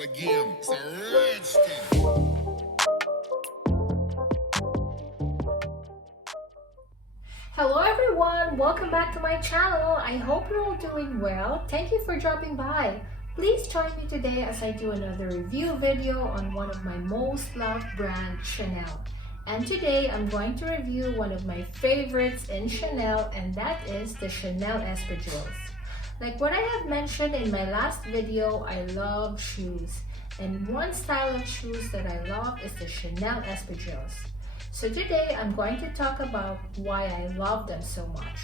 start again. It's a rich thing. Hello everyone, welcome back to my channel. I hope you're all doing well. Thank you for dropping by. Please join me today as I do another review video on one of my most loved brand, Chanel. And today I'm going to review one of my favorites in Chanel, and that is the Chanel Espadrilles. Like what I have mentioned in my last video, I love shoes. And one style of shoes that I love is the Chanel Espadrilles. So today I'm going to talk about why I love them so much.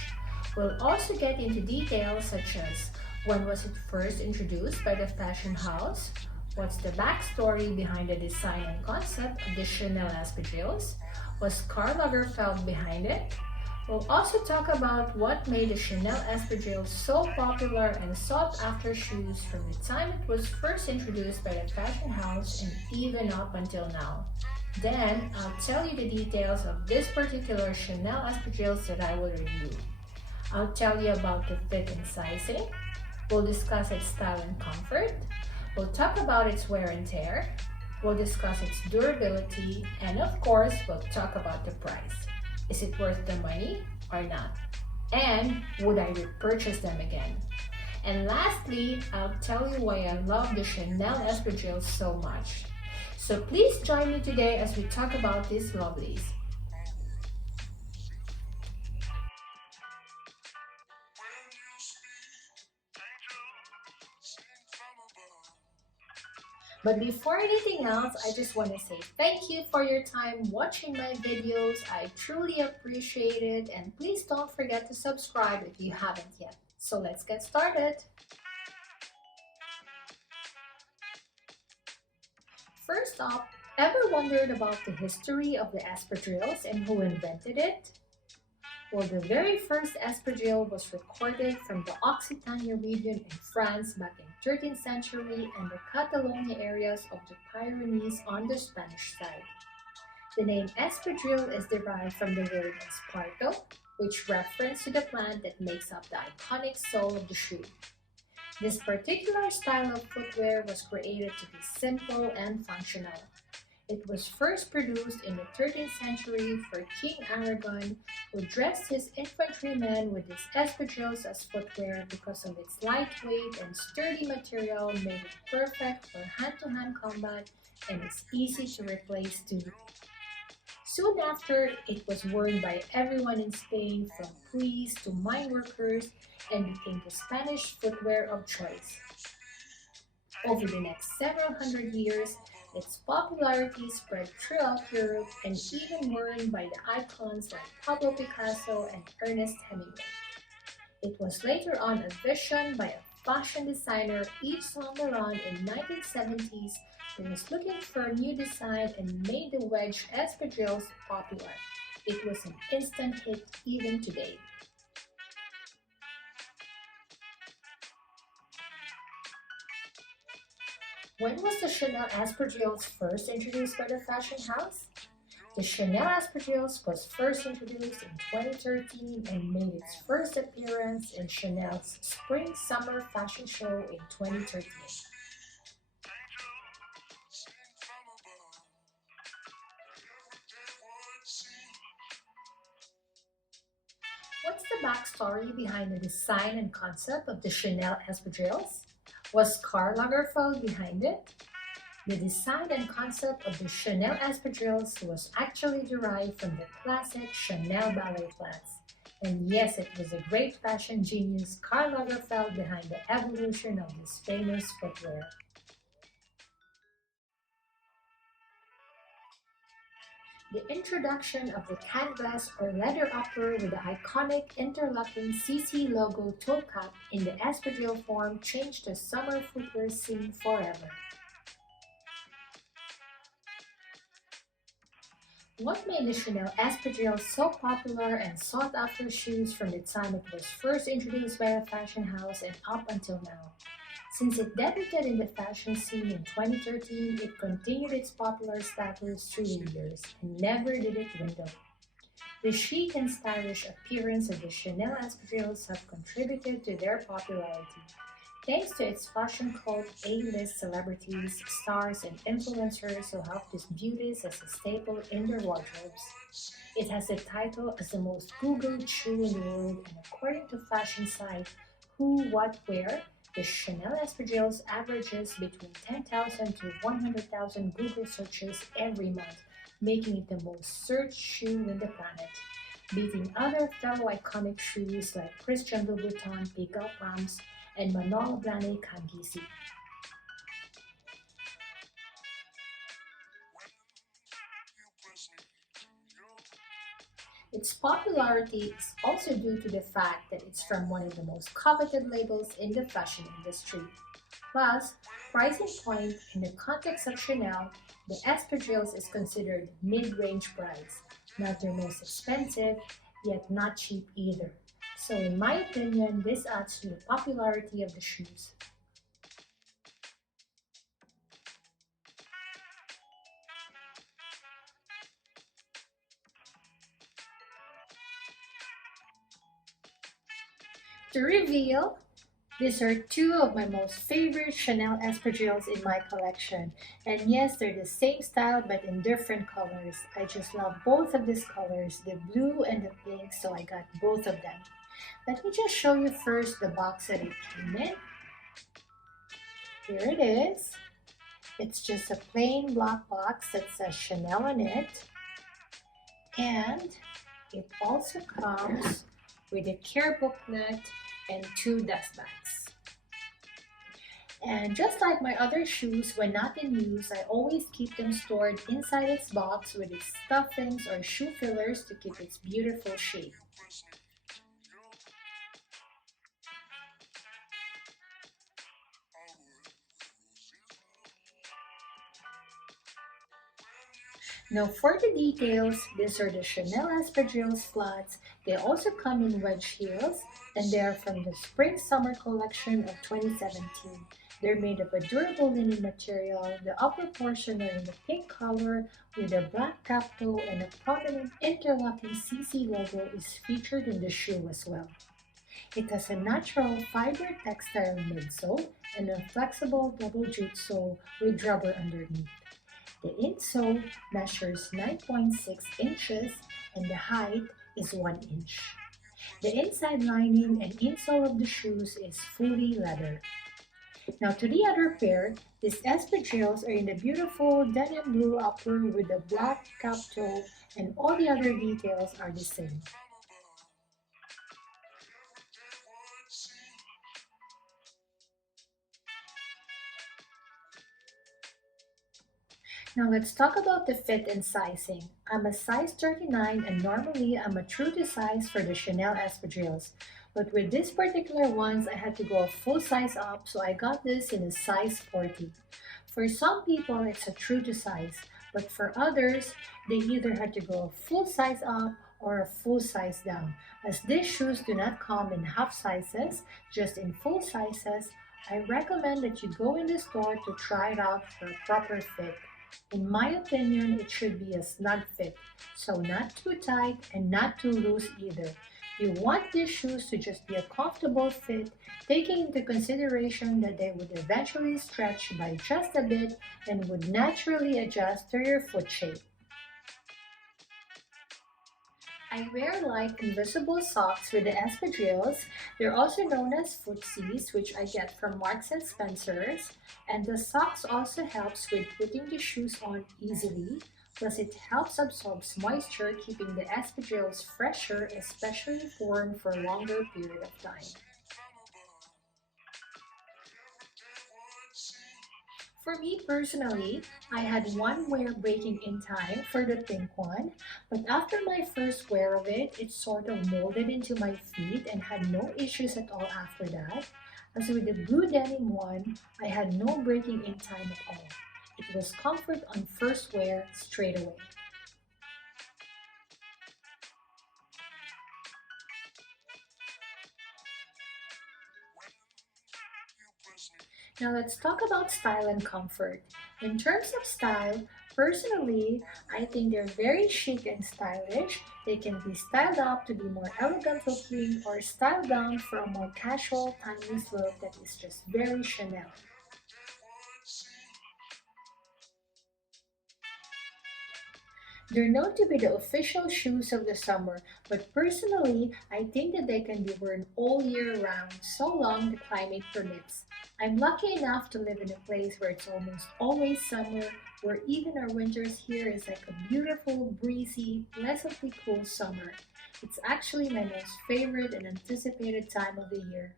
We'll also get into details such as when was it first introduced by the fashion house, what's the backstory behind the design and concept of the Chanel Espadrilles, was Karl Lagerfeld behind it. We'll also talk about what made the Chanel Espadrilles so popular and sought after shoes from the time it was first introduced by the fashion house and even up until now. Then, I'll tell you the details of this particular Chanel Espadrilles that I will review. I'll tell you about the fit and sizing. We'll discuss its style and comfort. We'll talk about its wear and tear. We'll discuss its durability. And of course, we'll talk about the price. Is it worth the money or not? And would I repurchase them again? And lastly, I'll tell you why I love the Chanel Espadrilles so much. So please join me today as we talk about these lovelies. But before anything else, I just want to say thank you for your time watching my videos. I truly appreciate it, and please don't forget to subscribe if you haven't yet. So let's get started. First up, ever wondered about the history of the espadrilles and who invented it? Well, the very first espadrille was recorded from the Occitania region in France back in 13th century and the Catalonia areas of the Pyrenees on the Spanish side. The name espadrille is derived from the word esparto, which refers to the plant that makes up the iconic sole of the shoe. This particular style of footwear was created to be simple and functional. It was first produced in the 13th century for King Aragon, who dressed his infantrymen with his espadrilles as footwear because of its lightweight and sturdy material made it perfect for hand-to-hand combat and is easy to replace too. Soon after, it was worn by everyone in Spain from priests to mine workers and became the Spanish footwear of choice. Over the next several hundred years, its popularity spread throughout Europe and even worn by the icons like Pablo Picasso and Ernest Hemingway. It was later on a vision by a fashion designer, Yves Saint Laurent, in 1970s who was looking for a new design and made the wedge espadrilles popular. It was an instant hit even today. When was the Chanel Espadrilles first introduced by the fashion house? The Chanel Espadrilles was first introduced in 2013 and made its first appearance in Chanel's Spring-Summer Fashion Show in 2013. What's the backstory behind the design and concept of the Chanel Espadrilles? Was Karl Lagerfeld behind it? The design and concept of the Chanel Espadrilles was actually derived from the classic Chanel ballet flats. And yes, it was a great fashion genius, Karl Lagerfeld, behind the evolution of this famous footwear. The introduction of the canvas or leather upper with the iconic interlocking CC logo toe cap in the espadrille form changed the summer footwear scene forever. What made the Chanel Espadrille so popular and sought after shoes from the time it was first introduced by a fashion house and up until now? Since it debuted in the fashion scene in 2013, it continued its popular status through the years and never did it dwindle. The chic and stylish appearance of the Chanel Espadrilles have contributed to their popularity. Thanks to its fashion cult, A-list celebrities, stars, and influencers who have these beauties as a staple in their wardrobes. It has the title as the most Googled shoe in the world, and according to fashion site Who What Wear, the Chanel Espadrilles averages between 10,000 to 100,000 Google searches every month, making it the most searched shoe in the planet, beating other fellow iconic shoes like Christian Louboutin Pico Palms and Manolo Blahnik Kangisi. Its popularity is also due to the fact that it's from one of the most coveted labels in the fashion industry. Plus, pricing point in the context of Chanel, the Espadrilles is considered mid-range price, not their most expensive, yet not cheap either. So in my opinion, this adds to the popularity of the shoes. To reveal, these are two of my most favorite Chanel espadrilles in my collection. And yes, they're the same style but in different colors. I just love both of these colors, the blue and the pink, so I got both of them. Let me just show you first the box that it came in. Here it is. It's just a plain black box that says Chanel on it. And it also comes with a care booklet and two dust bags. And just like my other shoes, when not in use, I always keep them stored inside its box with its stuffings or shoe fillers to keep its beautiful shape. Now for the details, these are the Chanel Espadrilles flats. They also come in wedge heels and they are from the Spring-Summer collection of 2017. They're made of a durable linen material. The upper portion are in the pink color with a black cap toe, and a prominent interlocking CC logo is featured in the shoe as well. It has a natural fiber textile midsole and a flexible double jute sole with rubber underneath. The insole measures 9.6 inches and the height is 1 inch. The inside lining and insole of the shoes is fully leather. Now to the other pair, these espadrilles are in the beautiful denim blue upper with the black cap toe, and all the other details are the same. Now let's talk about the fit and sizing. I'm a size 39 and normally I'm a true to size for the Chanel espadrilles. But with these particular ones, I had to go a full size up, so I got this in a size 40. For some people, it's a true to size, but for others, they either had to go a full size up or a full size down. As these shoes do not come in half sizes, just in full sizes, I recommend that you go in the store to try it out for a proper fit. In my opinion, it should be a snug fit, so not too tight and not too loose either. You want these shoes to just be a comfortable fit, taking into consideration that they would eventually stretch by just a bit and would naturally adjust to your foot shape. I wear light invisible socks with the espadrilles. They're also known as footsies, which I get from Marks and Spencer's. And the socks also helps with putting the shoes on easily. Plus it helps absorb moisture, keeping the espadrilles fresher, especially if worn for a longer period of time. For me personally, I had one wear breaking in time for the pink one, but after my first wear of it, it sort of molded into my feet and had no issues at all after that. As with the blue denim one, I had no breaking in time at all. It was comfort on first wear straight away. Now let's talk about style and comfort. In terms of style, Personally, I think they're very chic and stylish. They can be styled up to be more elegant looking or styled down for a more casual, timeless look that is just very Chanel. They're known to be the official shoes of the summer, but personally, I think that they can be worn all year round, so long the climate permits. I'm lucky enough to live in a place where it's almost always summer, where even our winters here is like a beautiful, breezy, pleasantly cool summer. It's actually my most favorite and anticipated time of the year.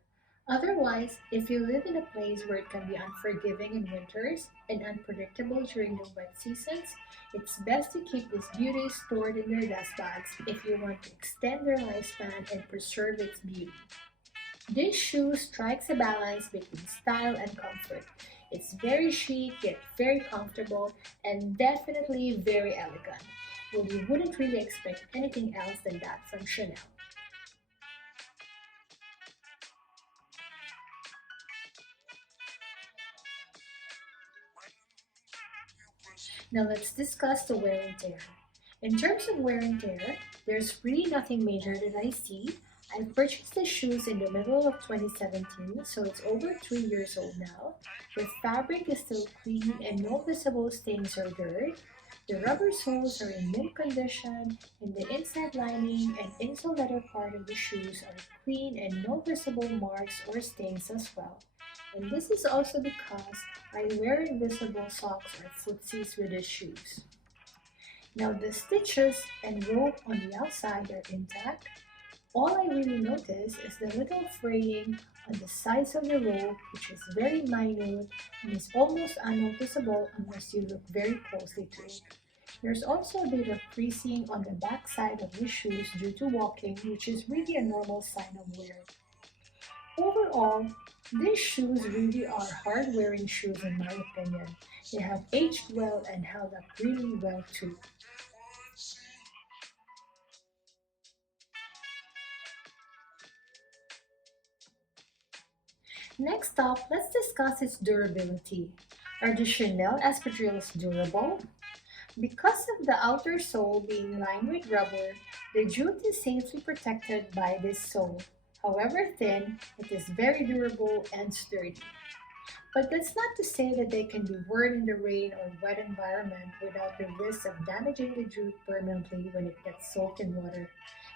Otherwise, if you live in a place where it can be unforgiving in winters and unpredictable during the wet seasons, it's best to keep these beauties stored in their dust bags if you want to extend their lifespan and preserve its beauty. This shoe strikes a balance between style and comfort. It's very chic yet very comfortable and definitely very elegant. Well, you wouldn't really expect anything else than that from Chanel. Now let's discuss the wear and tear. In terms of wear and tear, there's really nothing major that I see. I purchased the shoes in the middle of 2017, so it's over 3 years old now. The fabric is still clean and no visible stains or dirt. The rubber soles are in mint condition, and the inside lining and insole leather part of the shoes are clean and no visible marks or stains as well. And this is also because I wear invisible socks or footsies with the shoes. Now the stitches and rope on the outside are intact. All I really notice is the little fraying on the sides of the rope, which is very minute and is almost unnoticeable unless you look very closely to it. There's also a bit of creasing on the back side of the shoes due to walking, which is really a normal sign of wear. Overall, these shoes really are hard wearing shoes in my opinion. They have aged well and held up really well too. Next up, let's discuss its durability. Are the Chanel Espadrilles durable? Because of the outer sole being lined with rubber, the jute is safely protected by this sole. However thin, it is very durable and sturdy. But that's not to say that they can be worn in the rain or wet environment without the risk of damaging the jute permanently when it gets soaked in water.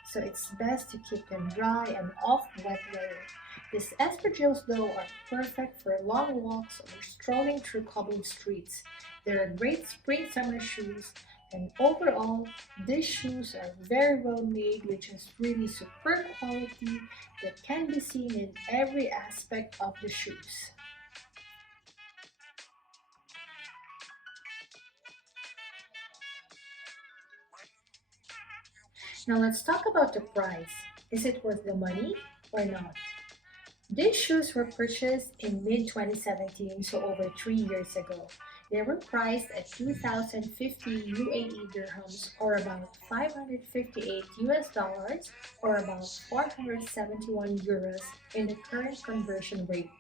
So it's best to keep them dry and off wet weather. These espadrilles though are perfect for long walks or strolling through cobbled streets. They're great spring-summer shoes, and overall, these shoes are very well made with just really superb quality that can be seen in every aspect of the shoes. Now let's talk about the price. Is it worth the money or not? These shoes were purchased in mid 2017, so over 3 years ago. They were priced at 2,050 UAE dirhams or about 558 US dollars or about 471 euros in the current conversion rate.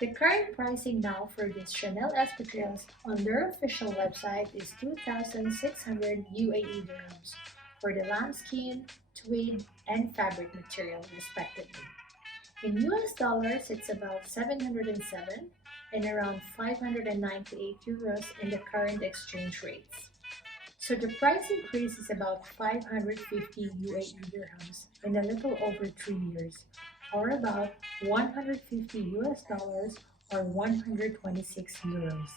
The current pricing now for these Chanel espadrilles on their official website is 2,600 UAE dirhams for the lambskin, tweed, and fabric material, respectively. In US dollars, it's about 707 and around 598 euros in the current exchange rates. So the price increase is about 550 UAE dirhams in a little over 3 years, or about 150 US dollars or 126 euros.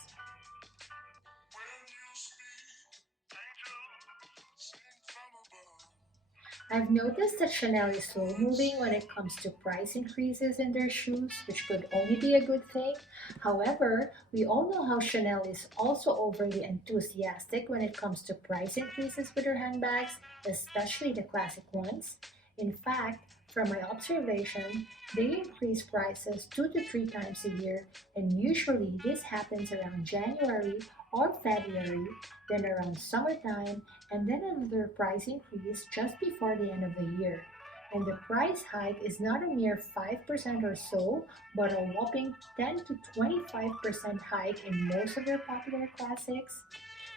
I've noticed that Chanel is slow moving when it comes to price increases in their shoes, which could only be a good thing. However, we all know how Chanel is also overly enthusiastic when it comes to price increases with their handbags, especially the classic ones. In fact, from my observation, they increase prices 2 to 3 times a year, and usually this happens around January or February, then around summertime, and then another price increase just before the end of the year. And the price hike is not a mere 5% or so, but a whopping 10 to 25% hike in most of their popular classics.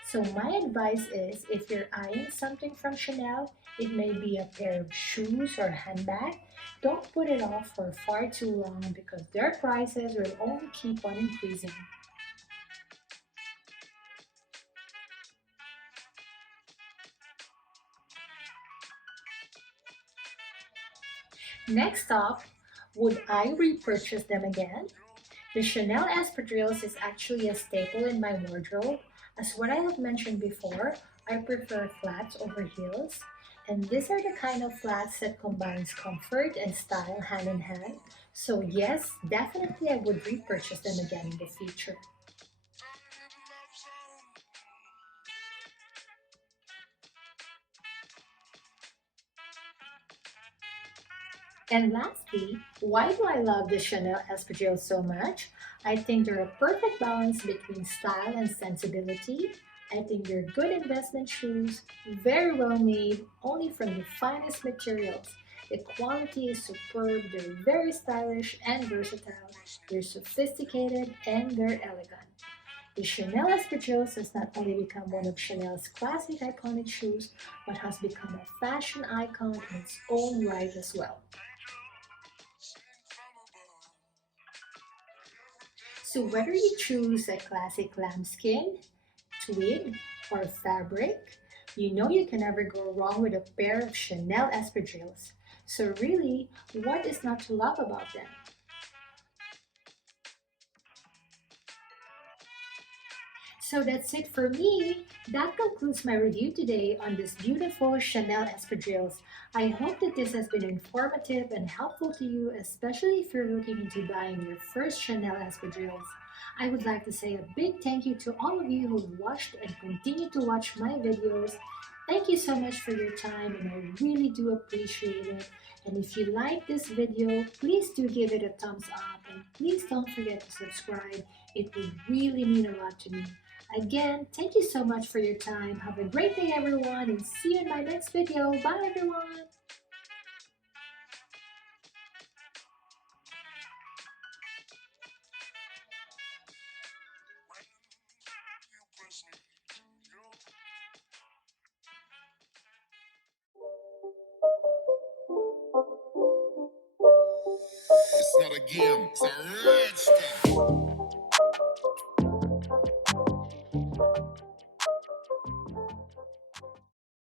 So my advice is if you're eyeing something from Chanel, it may be a pair of shoes or handbag. Don't put it off for far too long because their prices will only keep on increasing. Next up, would I repurchase them again? The Chanel Espadrilles is actually a staple in my wardrobe. As what I have mentioned before, I prefer flats over heels, and these are the kind of flats that combines comfort and style hand in hand. So yes, definitely I would repurchase them again in the future. And lastly, why do I love the Chanel Espadrilles so much? I think they're a perfect balance between style and sensibility. I think they're good investment shoes, very well made, only from the finest materials. The quality is superb, they're very stylish and versatile, they're sophisticated, and they're elegant. The Chanel Espadrilles has not only become one of Chanel's classic iconic shoes, but has become a fashion icon in its own right as well. So whether you choose a classic lambskin, tweed, or fabric, you know you can never go wrong with a pair of Chanel espadrilles. So really, what is not to love about them? So that's it for me. That concludes my review today on this beautiful Chanel espadrilles. I hope that this has been informative and helpful to you, especially if you're looking into buying your first Chanel espadrilles. I would like to say a big thank you to all of you who watched and continue to watch my videos. Thank you so much for your time and I really do appreciate it. And if you like this video, please do give it a thumbs up and please don't forget to subscribe. It would really mean a lot to me. Again, thank you so much for your time. Have a great day, everyone, and see you in my next video. Bye, everyone. It's not a game, it's a rich thing.